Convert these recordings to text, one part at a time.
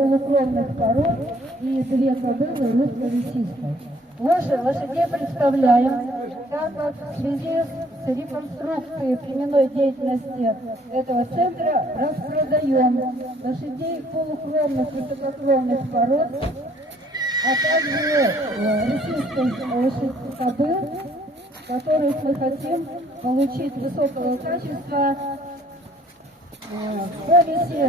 полукровных пород и 2 кобылы русско-лисийской. Лошадей представляем, так как в связи с реконструкцией племенной деятельности этого центра распродаем лошадей полукровных высококровных пород, а также российских кобыл, которых мы хотим получить высокого качества в помеси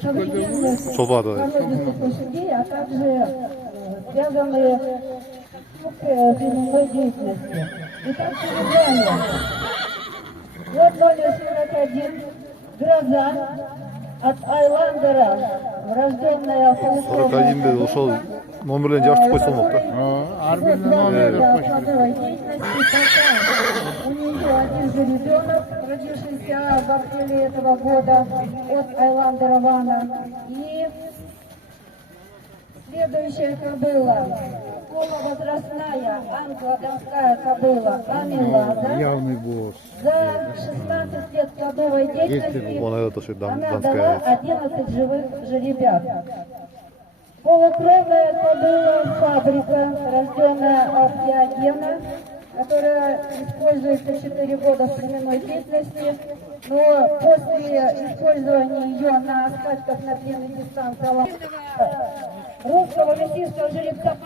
современных породистых лошадей, а также связанные с племенной деятельностью. Итак, передание. Вот номер 41, Гроза от Айландера, рожденная полукровная. 41 бе ошол номерлерин жабыштып койсо болмок да. У нее один же ребенок, родившийся в апреле этого года от Айландера Вана. И следующая кобыла, полувозрастная англо-донская кобыла Амилада. Явный босс. За 16 лет плодовой деятельности она дала 11 живых жеребят. Полукровная кобыла Фабрика, рожденная от Диогена, которая используется 4 года в племенной деятельности, но после использования ее на скачках на длинных дистанциях русского лисийского жеребца,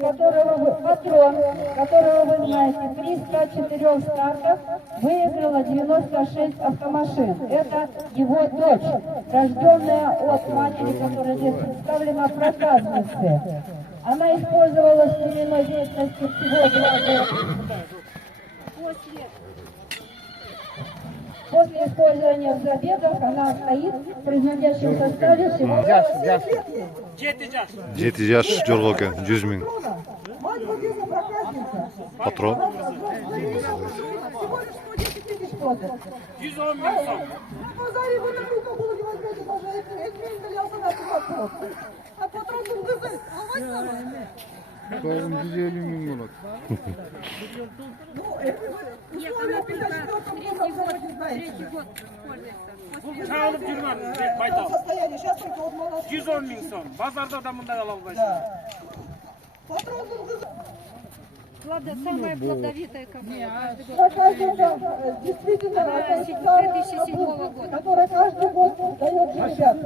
патрон, которого вы знаете, при 104 стартах выиграла 96 автомашин. Это его дочь, рожденная от матери, которая здесь представлена, проказницы. Она использовалась в племенной деятельности всего 2 года. После использования в забегах она стоит в производящем составе всего 7 жаш жолго экен, 100 000. Патрон. 110 000 сом. Тоғыз 150 000 болады. Çağılıp жүрмөн, байтал. 110 000 сом. Базарда да мындай ала албайсың. Самая плодовитая кобыла. действительно 2007 года. которая каждый год дает жеребят.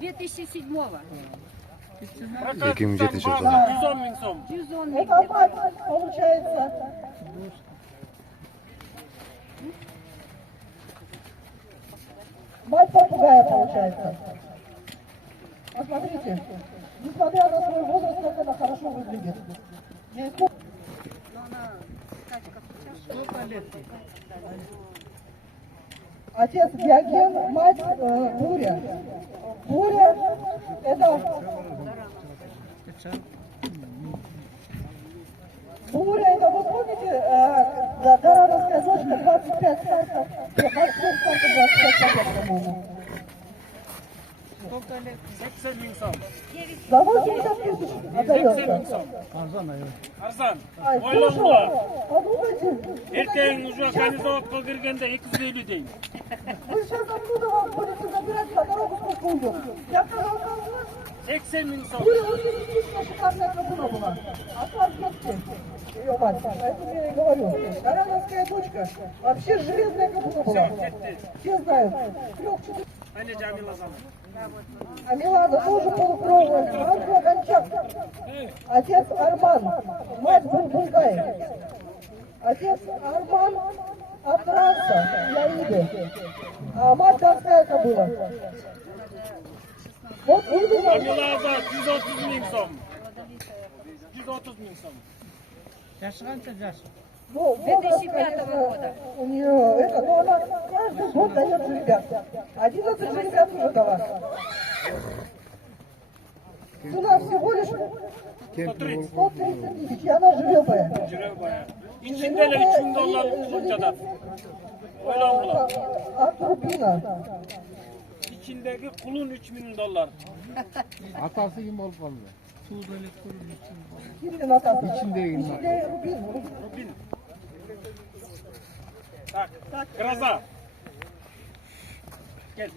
2007-го. 2007 жылы. 110 000 сом. Это мать, получается. Мать попугая, получается. Посмотрите, несмотря на свой возраст, как она хорошо выглядит. Отец Диоген, мать Буря. Буря — это... Буря, это вы помните, Дарановская дочка, 25 стартов, 25 побед, по-моему. Сколько лет? 80 000 сом. За 80 тысяч 80 отдается. 000 сом. Арзан. Ай, Ойлоңула. подумайте. Эртең уже организоватка киргенде 250 дейм. Вы сейчас откуда вам будете забирать на дорогу, сколько уйдет? Я сказал, 80 000 сом. Буря очень отличная, шикарная кобыла была. Отца детки, ее мать. Поэтому я и говорю. Дарановская дочка вообще железная кобыла была. Все знают. Hani Camila zaman. А Милана тоже полукровная. Англо Гончак. Отец Арман. Мать Бурбулгай. Отец Арман от Франца, Яиды. А мать донская кобыла. Вот именно. Camila da 130 000 сом. 130 000 сом. Ну, 2005 года. У нее это, но она каждый год дает жеребят. 11 жеребят уже дала. Цена всего лишь 130 тысяч, и она жеребая. Jirevaya. İçindeler 3000 dolar kullanacaklar. Ойлоңула. От Рубина. İçindeki kulun 3000 dolar. Атасы ким болуп калды? Кимдин атасы? İçindeki. İçinde Рубин. Рубин. Так, гроза. Gel.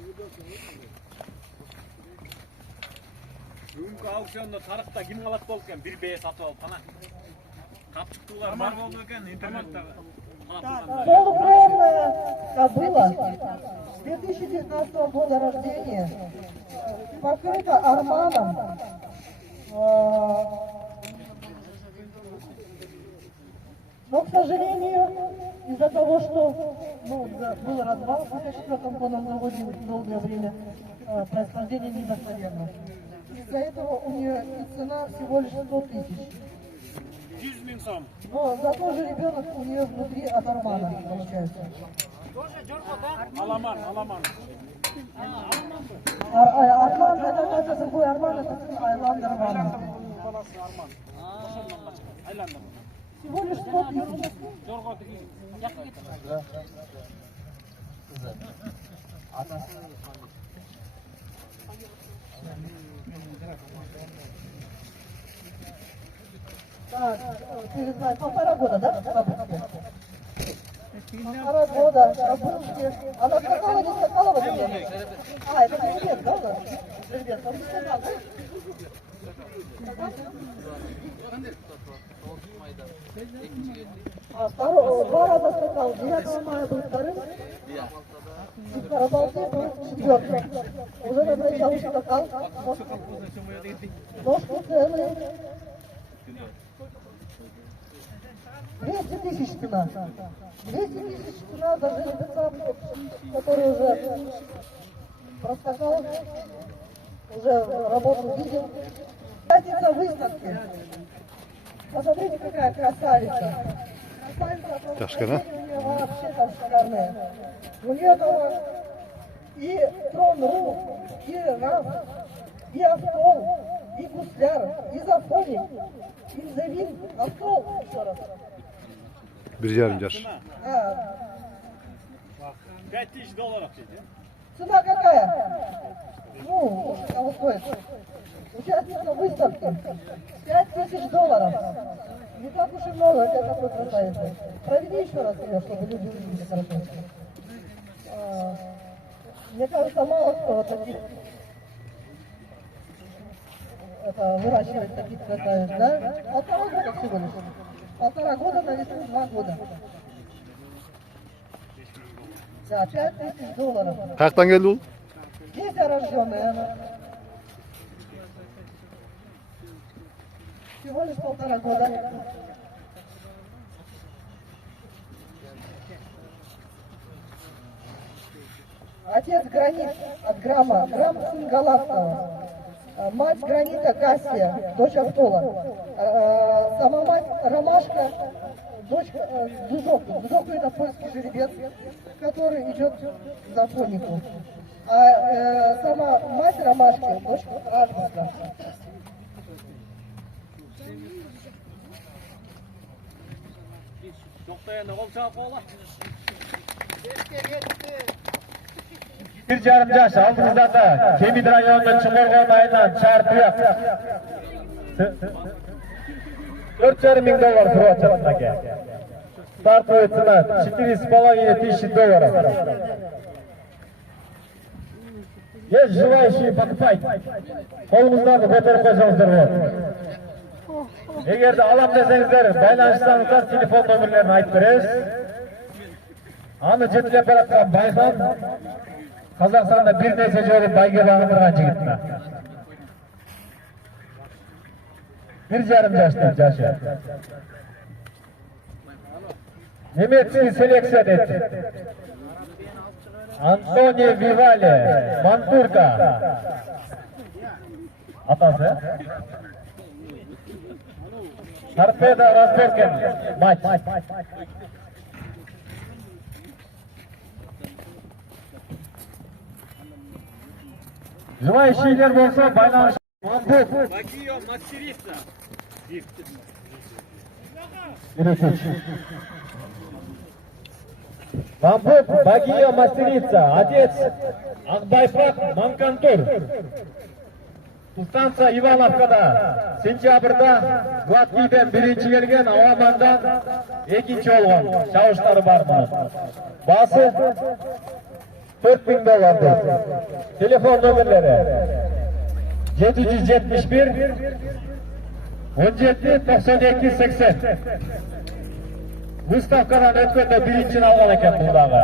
Бүгінгі аукционда тарықта кім қалат болды екен? Bir бeye сатып алып қана. Қапшықтылар бар болды екен интернетте. Полукровная кобыла 2019 года рождения, покрыта арманом. Но, к сожалению, из-за того, что был развал в 2004 году, он наводил долгое время, происхождение недостоверно. Из-за этого у нее и цена всего лишь 100 тысяч. 100 000 сом. Но зато же ребенок у нее внутри от армана получается. Аламан. Арман, это другой арман, это Айланд арман. Всего лишь 100 тысяч. Так, ты знаешь, 1,5 года, да? 1,5 года, обрушки. Она скакала, не скакала в этом году? А, это жеребец, да, у нас? Жеребец, он не скакал, да? Два раза скакал, 9 мая был вторым, и в Карабалке был 4-м. Уже на начале скакал, ножку целые. 200 тысяч цена. 200 тысяч цена за жеребца, который уже проскакал, уже работу видел. Разница выставки. Посмотрите, какая красавица. Тяжко, да? У нее вообще там шикарная. У нее там и трон-ру, и раф, и автол, и гусляр, и зафоник, и завин, автол, еще раз. 1,5 yaş. 5000 долларов. Цена какая? Ну, кого стоит? Участница выставки. 5000 долларов. Не так уж и много для такой красавицы. Проведи еще раз ее, чтобы люди увидели хорошо. Мне кажется, мало кто вот таких выращивает таких красавиц, да? 1,5 года всего лишь. 1,5 года на весну 2 года. Да, 5000 долларов. Kayaktan geldi oğlum. Здесь рожденная она. Всего лишь 1,5 года. Отец Гранит от Грамма, Грамм сын Галактова. Мать Гранита Кассия, дочь Автола. Сама мать Ромашка, дочь Дузок. Дузок это польский жеребец, который идет к законнику. А сама мать Ромашки, дочь Ражмака. Bir yarım yaş aldığınızda da Kemid rayonunun Çumurgon ayından çarpıya 4,5 bin dolar turuyor çatındaki. Стартовая цена 4,5 тысячи долларов. Есть желающие покупать. Қолыңыздағы көтеріп қойсаңыздар болады. Егер де алам десеңіздер, байланышсаңыздар телефон нөмірлерін айтып бересіз. Аны жетілеп баратқан Байхан Қазақстанда bir nese жолы байге бағындырған жігітті. 1,5 жашы. Немецкий селекция dedi. Антонио Вивале, Мантурка. Атасы. Торпедо Разборкен, мать. Желающийлер болса байланыш. Багио мастерица. Мамбук Багио мастерица, отец Акбайфак Манкантур. Станция Ивановкада, сентябрда Гладкийден birinci келген, Ауамандан екінші olған. Шауыштары бар мұның. Басы 4 bin dolar. Telefon nömerleri 771 17 92 80. Выставкадан өткөндө биринчини алган экен бул дагы.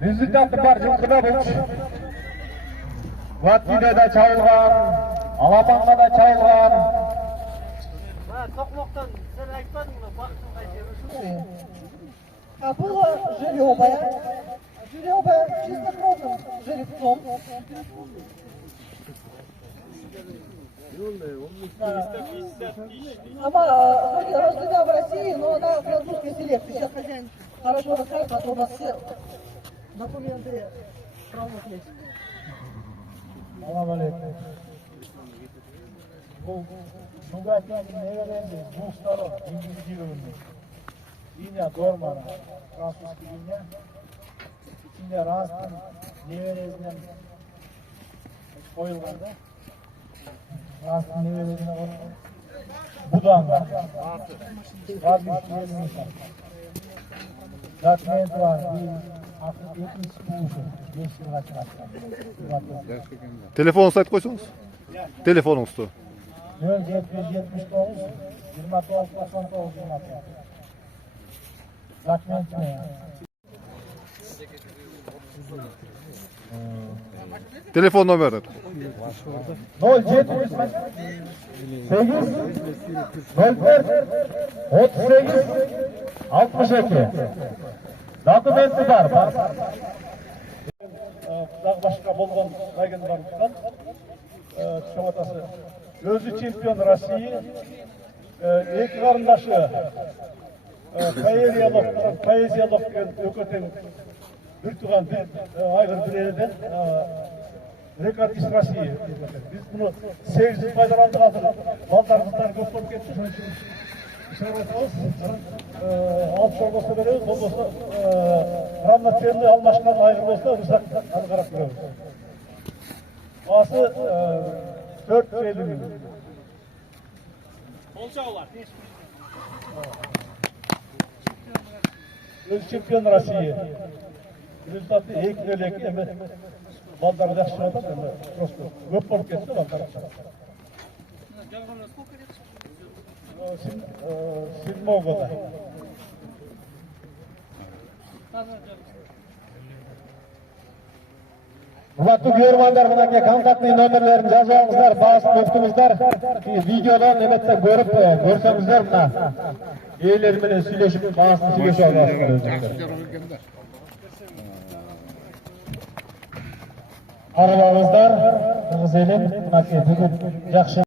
Музыканты бар жылкыда бул. Латвияда да чалган, Алабанга да чалган. Токмоктон сен айтпадыңбы, бактың кайсы? А было жеребая. Жеребая чистокровным жеребцом. Она рождена в России, но она французской селекции. Сейчас хозяин хорошо расскажет, а то у нас все документы правных есть. Салам алейкум. Бул Нугатин неверенди, Бустаров, индивидуальный. Иня Дормана, французский иня. İçinde Rast'ın neveresinden koyulgan da. Rast'ın neveresinden koyulgan. Budan var. Razı işleyelim insan. Dokumenti var. Bir etmiş buluşu. 5 yıl açık. Telefon sayt koysanız. Telefonunuz da. 0779 29 99 26. Dokumenti ne ya? Telefon numara. 07 8 04 38 62. Dokumenti var. Daha başka bolgan saygın var. Şamatası. Özü çempiyon России. Екі қарындашы. Поэзиялық өкөтен bir tuğan aygır bir elden rekordist России. Biz bunu 8 yıl faydalandık hazır. Baldarımızdan көп болып ketті. Şunun için işaret atıyoruz. Alt şol olsa veriyoruz. Ol olsa равноценный almaşkan aygır olsa rızak karap veriyoruz. Ası 450 milyon. Polşaolar. Öz çempiyon России. Результаты екі емес балдар жақсы жатады, енді просто көп болып кетті балдар. Седьмого года. Құрметті көрермандар, мынакей контактный номерлерін жазыңыздар, бағасын өктіңіздер. Видеодан неметсе көріп көрсеңіздер мына иелерімен сөйлесіп бағасын сөйлесіп аласыздар. Араларыңыздар, қыз елім, мынакей бүгін жақсы